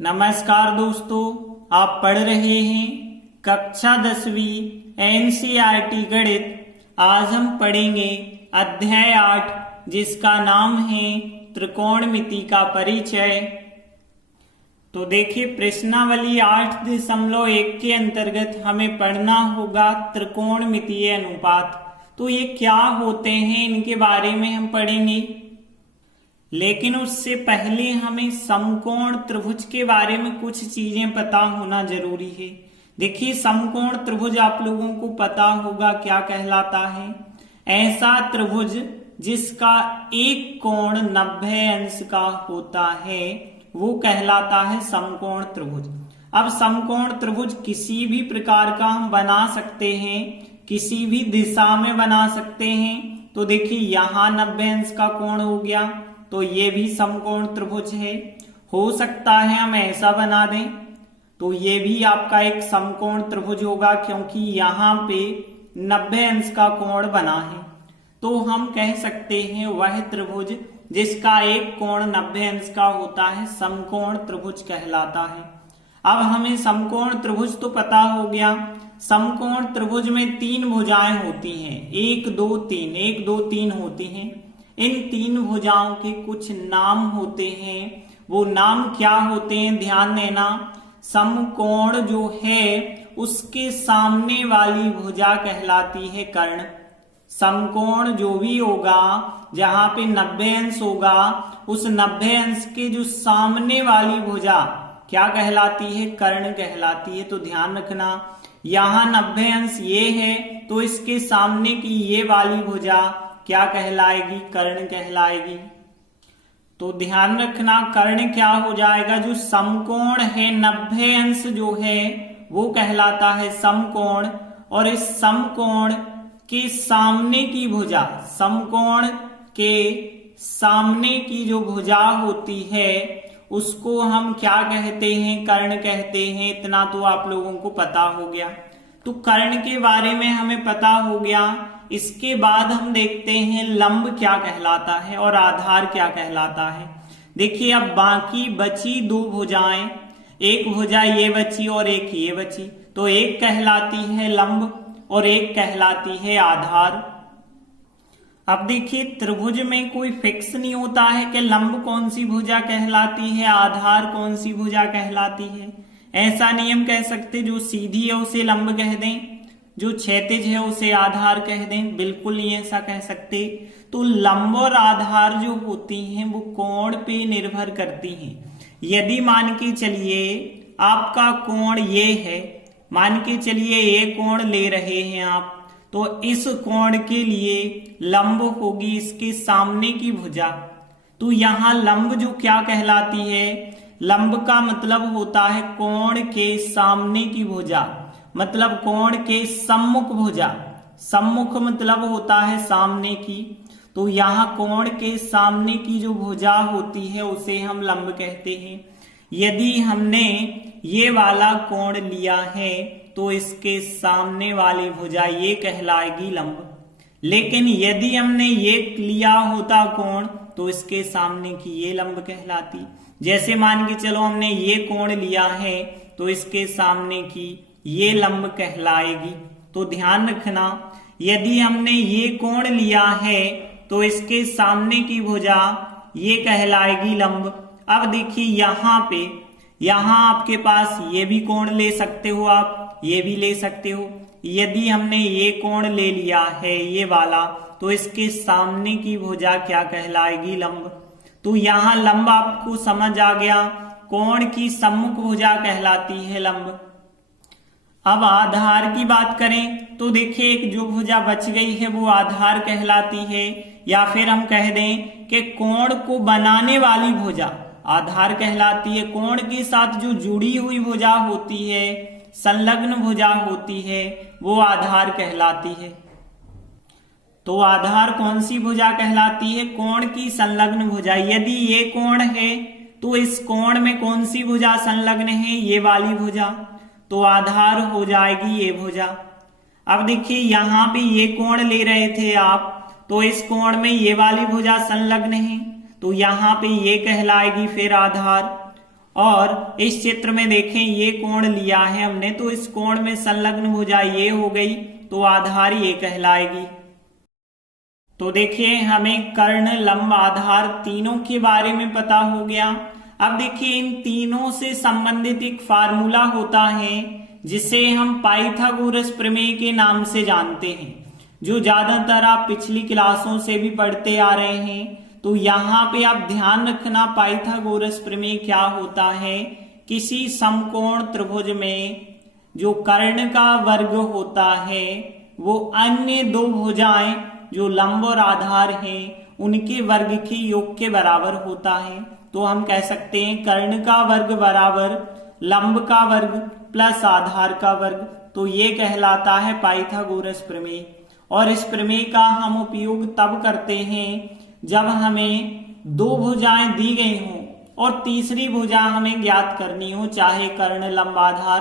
नमस्कार दोस्तों, आप पढ़ रहे हैं कक्षा 10वीं एनसीईआरटी गणित। आज हम पढ़ेंगे अध्याय 8 जिसका नाम है त्रिकोणमिति का परिचय। तो देखिए, प्रश्नावली 8.1 के अंतर्गत हमें पढ़ना होगा त्रिकोणमितीय अनुपात। तो ये क्या होते हैं, इनके बारे में हम पढ़ेंगे, लेकिन उससे पहले हमें समकोण त्रिभुज के बारे में कुछ चीजें पता होना जरूरी है। देखिए, समकोण त्रिभुज आप लोगों को पता होगा क्या कहलाता है। ऐसा त्रिभुज जिसका एक कोण 90 अंश का होता है वो कहलाता है समकोण त्रिभुज। अब समकोण त्रिभुज किसी भी प्रकार का हम बना सकते हैं, किसी भी दिशा में बना सकते हैं। तो देखिए, यहां 90 अंश का कोण हो गया, तो ये भी समकोण त्रिभुज है। हो सकता है हम ऐसा बना दें, तो ये भी आपका एक समकोण त्रिभुज होगा, क्योंकि यहाँ पे 90 अंश का कोण बना है। तो हम कह सकते हैं वह त्रिभुज जिसका एक कोण 90 अंश का होता है समकोण त्रिभुज कहलाता है। अब हमें समकोण त्रिभुज तो पता हो गया। समकोण त्रिभुज में 3 भुजाएं होती हैं, 1 2 3, 1 2 3 होती हैं। इन 3 भुजाओं के कुछ नाम होते हैं। वो नाम क्या होते हैं, ध्यान देना। समकोण जो है उसके सामने वाली भुजा कहलाती है कर्ण। समकोण जो भी होगा, जहां पे 90 अंश होगा, उस 90 अंश के जो सामने वाली भुजा क्या कहलाती है, कर्ण कहलाती है। तो ध्यान रखना, यहां 90 अंश ये है, तो इसके सामने की ये वाली भुजा क्या कहलाएगी, कर्ण कहलाएगी। तो ध्यान रखना, कर्ण क्या हो जाएगा, जो समकोण है 90 अंश जो है वो कहलाता है समकोण। और इस समकोण के सामने की भुजा, समकोण के सामने की जो भुजा होती है उसको हम क्या कहते हैं, कर्ण कहते हैं। इतना तो आप लोगों को पता हो गया। तो कर्ण के बारे में हमें पता हो गया। इसके बाद हम देखते हैं लंब क्या कहलाता है और आधार क्या कहलाता है। देखिए, अब बाकी बची 2 भुजाएं, एक भुजा ये बची और एक ये बची, तो एक कहलाती है लंब और एक कहलाती है आधार। अब देखिए, त्रिभुज में कोई फिक्स नहीं होता है कि लंब कौन सी भुजा कहलाती है, आधार कौन सी भुजा कहलाती है। ऐसा नहीं हम कह सकते जो सीधी है उसे लंब कह दें, जो क्षैतिज है उसे आधार कह दें, बिल्कुल नहीं ऐसा कह सकते। तो लंब और आधार जो होती हैं वो कोण पे निर्भर करती हैं। यदि मान के चलिए आपका कोण ये है, मान के चलिए ये कोण ले रहे हैं आप, तो इस कोण के लिए लंब होगी इसके सामने की भुजा। तो यहां लंब जो क्या कहलाती है, लंब का मतलब होता है कोण के सामने की भुजा, मतलब कोण के सम्मुख भुजा। सम्मुख मतलब होता है सामने की। तो यहाँ कोण के सामने की जो भुजा होती है उसे हम लंब कहते हैं। यदि हमने ये वाला कोण लिया है तो इसके सामने वाली भुजा ये कहलाएगी लंब। लेकिन यदि हमने ये लिया होता कोण तो इसके सामने की ये लंब कहलाती। जैसे मान के चलो हमने ये कोण लिया है तो इसके सामने की ये लंब कहलाएगी। तो ध्यान रखना, यदि हमने ये कोण लिया है तो इसके सामने की भुजा ये कहलाएगी लंब। अब देखिए, यहां आपके पास ये भी कोण ले सकते हो, आप ये भी ले सकते हो। यदि हमने ये कोण ले लिया है ये वाला, तो इसके सामने की भुजा क्या कहलाएगी, लंब। तो यहां लंब आपको समझ आ गया, कोण की सम्मुख भुजा कहलाती है लंब। अब आधार की बात करें तो देखिए, एक जो भुजा बच गई है वो आधार कहलाती है, या फिर हम कह दें कि कोण को बनाने वाली भुजा आधार कहलाती है। कोण के साथ जो जुड़ी हुई भुजा होती है, संलग्न भुजा होती है, वो आधार कहलाती है। तो आधार कौन सी भुजा कहलाती है, कोण की संलग्न भुजा। यदि ये कोण है तो इस कोण में कौन सी भुजा संलग्न है, ये वाली भुजा, तो आधार हो जाएगी ये भुजा। अब देखिए, यहां पे ये कोण ले रहे थे आप, तो इस कोण में ये वाली भुजा संलग्न है, तो यहां पे ये कहलाएगी फिर आधार। और इस चित्र में देखें ये कोण लिया है हमने, तो इस कोण में संलग्न भुजा ये हो गई, तो आधार ये कहलाएगी। तो देखिए हमें कर्ण, लंब, आधार तीनों के बारे में पता हो गया। अब देखिए इन तीनों से संबंधित एक फार्मूला होता है जिसे हम पाइथागोरस प्रमेय के नाम से जानते हैं, जो ज्यादातर आप पिछली क्लासों से भी पढ़ते आ रहे हैं। तो यहाँ पे आप ध्यान रखना पाइथागोरस प्रमेय क्या होता है। किसी समकोण त्रिभुज में जो कर्ण का वर्ग होता है वो अन्य दो भुजाएं जो लंब और आधार हैं उनके वर्ग के योग के बराबर होता है। तो हम कह सकते हैं कर्ण का वर्ग बराबर लंब का वर्ग प्लस आधार का वर्ग। तो ये कहलाता है पाइथागोरस प्रमेय। और इस प्रमेय का हम उपयोग तब करते हैं जब हमें दो भुजाएं दी गई हों और तीसरी भुजा हमें ज्ञात करनी हो, चाहे कर्ण, लंब, आधार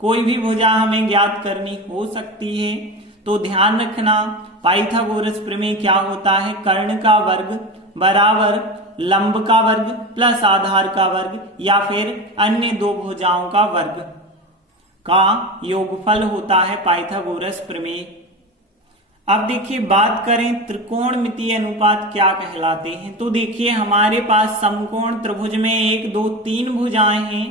कोई भी भुजा हमें ज्ञात करनी हो सकती है। तो ध्यान रखना पाइथागोरस प्रमेय क्या होता है, कर्ण का वर्ग बराबर लंब का वर्ग प्लस आधार का वर्ग या फिर अन्य दो भुजाओं का वर्ग का योगफल होता है पाइथागोरस प्रमेय। अब देखिए बात करें त्रिकोणमितीय अनुपात क्या कहलाते हैं। तो देखिए हमारे पास समकोण त्रिभुज में 1, 2, 3 भुजाएं हैं।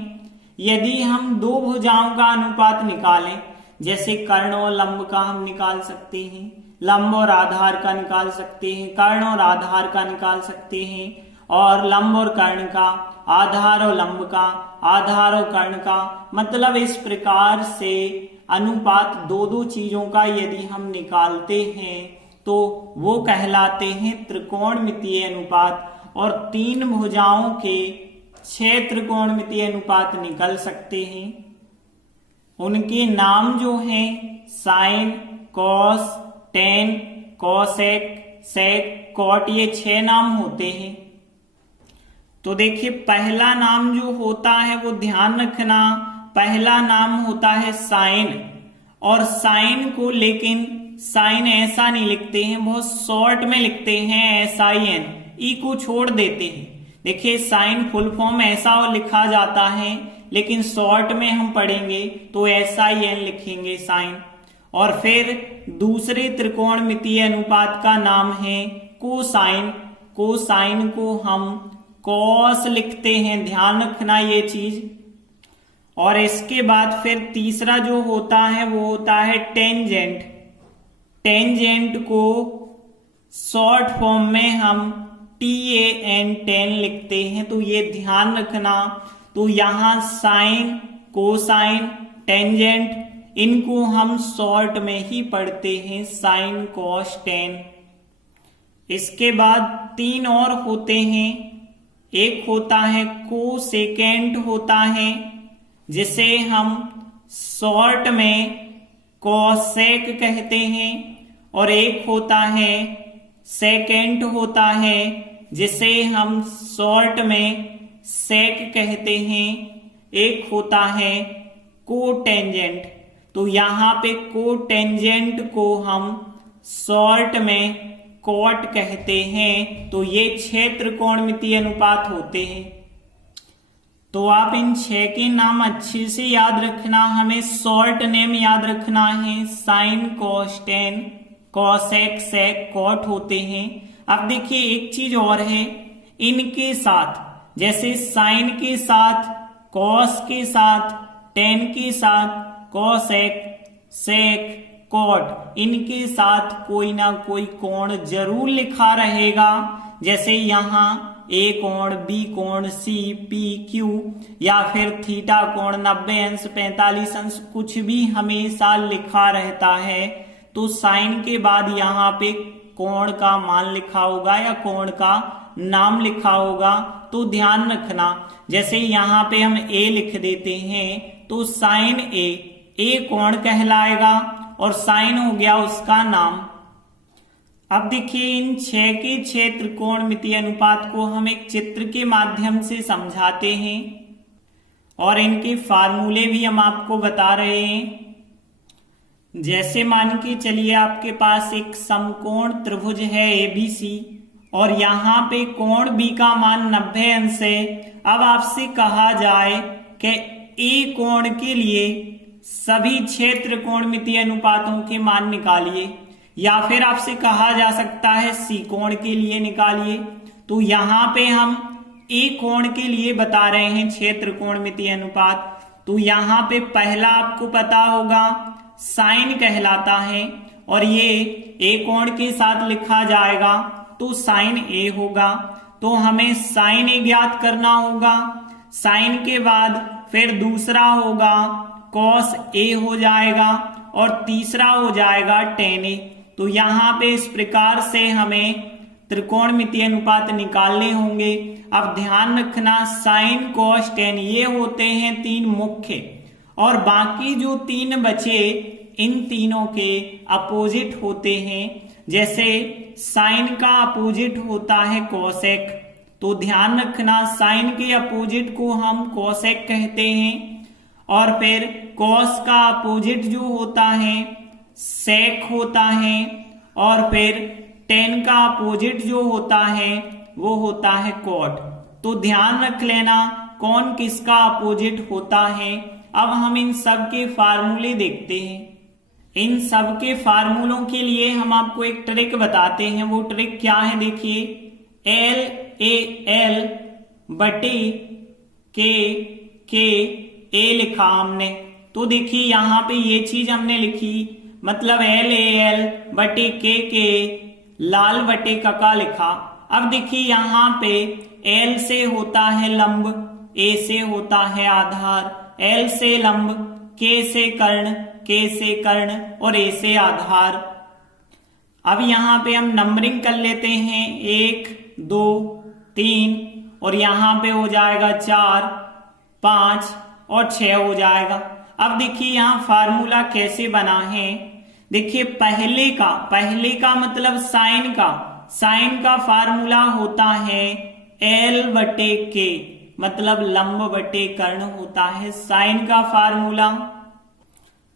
यदि हम दो भुजाओं का अनुपात निकालें, जैसे कर्ण और लंब का हम निकाल सकते हैं, लंब और आधार का निकाल सकते हैं, कर्ण और आधार का निकाल सकते हैं, और लंब और कर्ण का, आधार और लंब का, आधार और कर्ण का, मतलब इस प्रकार से अनुपात दो दो चीजों का यदि हम निकालते हैं तो वो कहलाते हैं त्रिकोणमितीय अनुपात। और 3 भुजाओं के 6 त्रिकोणमितीय अनुपात निकल सकते हैं। उनके नाम जो हैं साइन, कॉस, टेन, कॉसेक, सेक, कॉट, ये 6 नाम होते हैं। तो देखिए पहला नाम जो होता है वो ध्यान रखना, पहला नाम होता है साइन। और साइन को लेकिन साइन ऐसा नहीं लिखते हैं, बहुत शॉर्ट में लिखते हैं, SIN, ई को छोड़ देते हैं। देखिए साइन फुल फॉर्म ऐसा लिखा जाता है, लेकिन शॉर्ट में हम पढ़ेंगे तो SIN लिखेंगे साइन। और फिर दूसरे त्रिकोणमितीय अनुपात का नाम है कोसाइन। कोसाइन को हम कॉस लिखते हैं, ध्यान रखना ये चीज। और इसके बाद फिर तीसरा जो होता है वो होता है टेंजेंट। टेंजेंट को शॉर्ट फॉर्म में हम TAN, टेन लिखते हैं, तो ये ध्यान रखना। तो यहां साइन, कोसाइन, टेंजेंट, इनको हम शॉर्ट में ही पढ़ते हैं, साइन, कॉस, टेन। इसके बाद 3 और होते हैं। एक होता है कोसेकेंट होता है, जिसे हम शॉर्ट में कॉसेक कहते हैं। और एक होता है सेकेंट होता है, जिसे हम शॉर्ट में सेक कहते हैं। एक होता है कोटेंजेंट। तो यहाँ पे कोटेंजेंट को हम शॉर्ट में कॉट कहते हैं। तो ये 6 त्रिकोणमितीय अनुपात होते हैं। तो आप इन 6 के नाम अच्छे से याद रखना, हमें शॉर्ट नेम याद रखना है, साइन, कॉस, टेन, कॉसेक, सेक, कॉट होते हैं। अब देखिए एक चीज और है, इनके साथ जैसे साइन के साथ, कॉस के साथ, टेन के साथ, कॉसेक, सेक, कॉट, इनके साथ कोई ना कोई कोण जरूर लिखा रहेगा। जैसे यहाँ A कोण, B कोण, C, P, Q या फिर थीटा कोण 90 अंश, 45 अंश, कुछ भी हमेशा लिखा रहता है। तो साइन के बाद यहाँ पे कोण का मान लिखा होगा या कोण का नाम लिखा होगा। तो ध्यान रखना, जैसे यहाँ पे हम A लिख देते हैं तो साइन A कोण कहलाएगा और साइन हो गया उसका नाम। अब देखिए इन 6 के 6 त्रिकोणमितीय अनुपात को हम एक चित्र के माध्यम से समझाते हैं और इनके फार्मूले भी हम आपको बता रहे हैं। जैसे मान के चलिए आपके पास एक समकोण त्रिभुज है ABC और यहाँ पे कोण बी का मान 90 अंश है। अब आपसे कहा जाए कि ए कोण के लिए सभी क्षेत्र कोणमितीय अनुपातों के मान निकालिए, या फिर आपसे कहा जा सकता है सी कोण के लिए निकालिए। तो यहाँ पे हम ए कोण के लिए बता रहे हैं क्षेत्र कोणमितीय अनुपात। तो यहाँ पे पहला आपको पता होगा साइन कहलाता है, और ये ए कोण के साथ लिखा जाएगा तो साइन ए होगा। तो हमें साइन ए ज्ञात करना होगा। साइन के बाद फिर दूसरा होगा कॉस ए हो जाएगा, और तीसरा हो जाएगा टेन ए। तो यहाँ पे इस प्रकार से हमें त्रिकोणमितीय अनुपात निकालने होंगे। अब ध्यान रखना साइन कॉस टेन ये होते हैं तीन मुख्य, और बाकी जो तीन बचे इन तीनों के अपोजिट होते हैं। जैसे साइन का अपोजिट होता है कोसेक, तो ध्यान रखना साइन के अपोजिट को हम कोसेक कहते हैं, और फिर कॉस का अपोजिट जो होता है सेक होता है, और फिर टेन का अपोजिट जो होता है वो होता है कॉट। तो ध्यान रख लेना कौन किसका अपोजिट होता है। अब हम इन सब के फार्मूले देखते हैं। इन सब के फार्मूलों के लिए हम आपको एक ट्रिक बताते हैं। वो ट्रिक क्या है देखिए, एल ए एल बटे के ए लिखा हमने। तो देखिए यहाँ पे ये चीज हमने लिखी, मतलब एल ए एल बटे के लाल बटे का लिखा। अब देखिए यहाँ पे एल से होता है लंब, ए से होता है आधार, एल से लंब, के से कर्ण, के से कर्ण और ए से आधार। अब यहाँ पे हम नंबरिंग कर लेते हैं 1 2 3, और यहाँ पे हो जाएगा 4 5 और 6 हो जाएगा। अब देखिए यहाँ फार्मूला कैसे बना है। देखिए पहले का मतलब साइन का फार्मूला होता है एल बटे के, मतलब लंब बटे कर्ण होता है साइन का फार्मूला।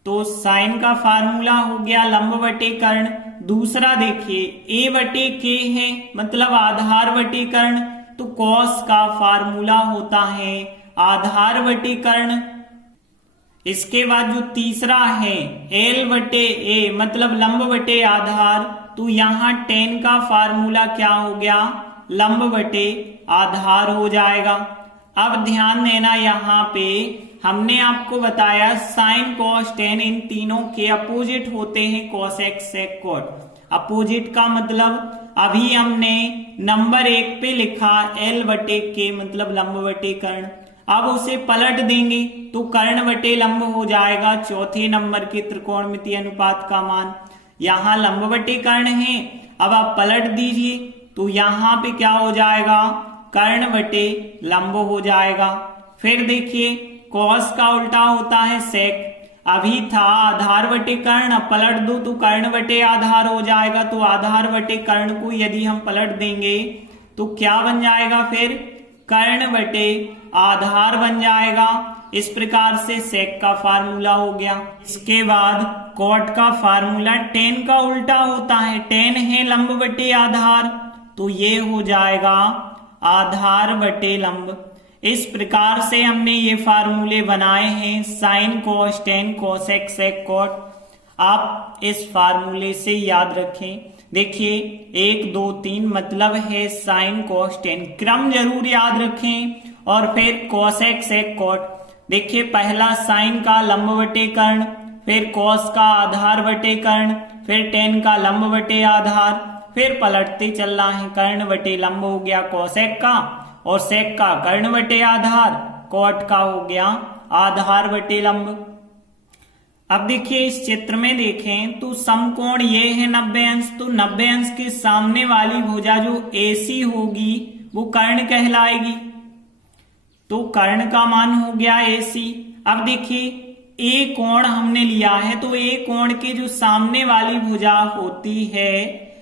तो साइन का फार्मूला हो गया लंब बटे कर्ण। दूसरा देखिए ए बटे के है, मतलब आधार बटे कर्ण, तो कॉस का फार्मूला होता है आधार बटे कर्ण। इसके बाद जो तीसरा है एल बटे ए, मतलब लंब बटे आधार, तो यहाँ टेन का फार्मूला क्या हो गया, लंब बटे आधार हो जाएगा। अब ध्यान देना यहाँ पे हमने आपको बताया साइन कॉस टेन इन तीनों के अपोजिट होते हैं कॉसेक सेक कॉट। अपोजिट का मतलब अभी हमने नंबर 1 पे लिखा एल बटे के, मतलब लंब बटे कर्ण। अब उसे पलट देंगे तो कर्ण बटे लंब हो जाएगा चौथे नंबर के त्रिकोणमितीय अनुपात का मान। यहाँ लंब बटे कर्ण है, अब आप पलट दीजिए तो यहाँ पे क्या हो जाएगा, कर्ण बटे लंब हो जाएगा। फिर देखिए कॉस का उल्टा होता है सेक। अभी था आधार बटे कर्ण, पलट दो तो कर्ण बटे आधार हो जाएगा। तो आधार बटे कर्ण को यदि हम पलट देंगे तो क्या बन जाएगा, फिर कर्ण बटे आधार बन जाएगा। इस प्रकार से सेक का फार्मूला हो गया। इसके बाद कॉट का फार्मूला टेन का उल्टा होता है, टेन है लंब बटे आधार, तो ये हो जाएगा आधार बटे लंब। इस प्रकार से हमने ये फार्मूले बनाए हैं sine cos tan cosec sec cot. आप इस फार्मूले से याद रखें। देखिए 1 2 3 मतलब है साइन कॉस टेन, क्रम जरूर याद रखें, और फिर कोसेक सेक कॉट। देखिए पहला साइन का लंब बटे कर्ण, फिर कॉस का आधार बटे कर्ण, फिर टेन का लंब बटे आधार, फिर पलटते चल रहा है, कर्ण बटे लंब हो गया कोसेक का, और सेक का कर्ण बटे आधार, कॉट का हो गया आधार बटे लंब। अब देखिए इस चित्र में देखें तो समकोण ये है 90 अंश, तो 90 अंश के सामने वाली भुजा जो AC होगी वो कर्ण कहलाएगी। तो कर्ण का मान हो गया AC। अब देखिए A कोण हमने लिया है, तो A कोण के जो सामने वाली भुजा होती है,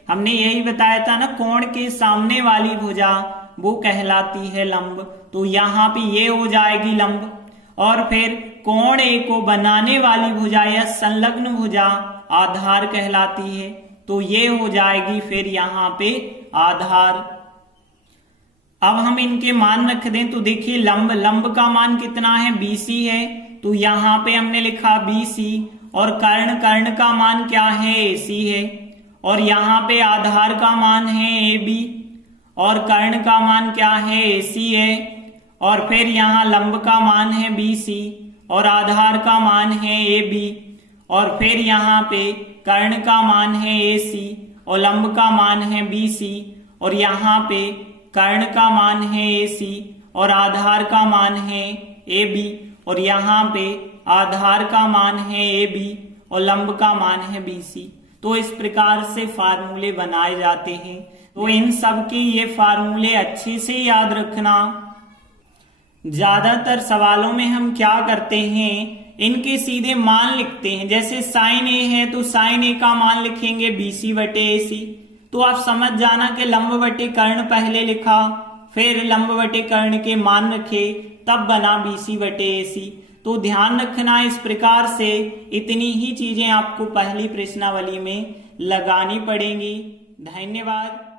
हमने यही बताया था ना, कोण के सामने वाली भुजा वो कहलाती है लंब। तो यहाँ पे ये हो जाएगी लंब। और फिर कोण A को बनाने वाली भुजा या संलग्न भुजा आधार कहलाती है। तो ये हो जाएगी फिर यहाँ पे आधार। अब हम इनके मान रख दें तो देखिए लंब का मान कितना है, BC है, तो यहाँ पे हमने लिखा BC, और कर्ण का मान क्या है, AC है, और यहाँ पे आधार का मान है AB, और कर्ण का मान क्या है, AC है, और फिर यहाँ लंब का मान है BC और आधार का मान है AB, और फिर यहाँ पे कर्ण का मान है AC और लंब का मान है BC, और यहाँ पे कर्ण का मान है AC और आधार का मान है AB, और यहाँ पे आधार का मान है AB और लंब का मान है BC। तो इस प्रकार से फार्मूले बनाए जाते हैं। तो इन सब के ये फार्मूले अच्छे से याद रखना। ज्यादातर सवालों में हम क्या करते हैं, इनके सीधे मान लिखते हैं। जैसे साइन A है तो साइन A का मान लिखेंगे BC बटे AC। तो आप समझ जाना कि लंब बटे कर्ण पहले लिखा, फिर लंब बटे कर्ण के मान रखे, तब बना BC बटे AC। तो ध्यान रखना, इस प्रकार से इतनी ही चीजें आपको पहली प्रश्नावली में लगानी पड़ेंगी। धन्यवाद।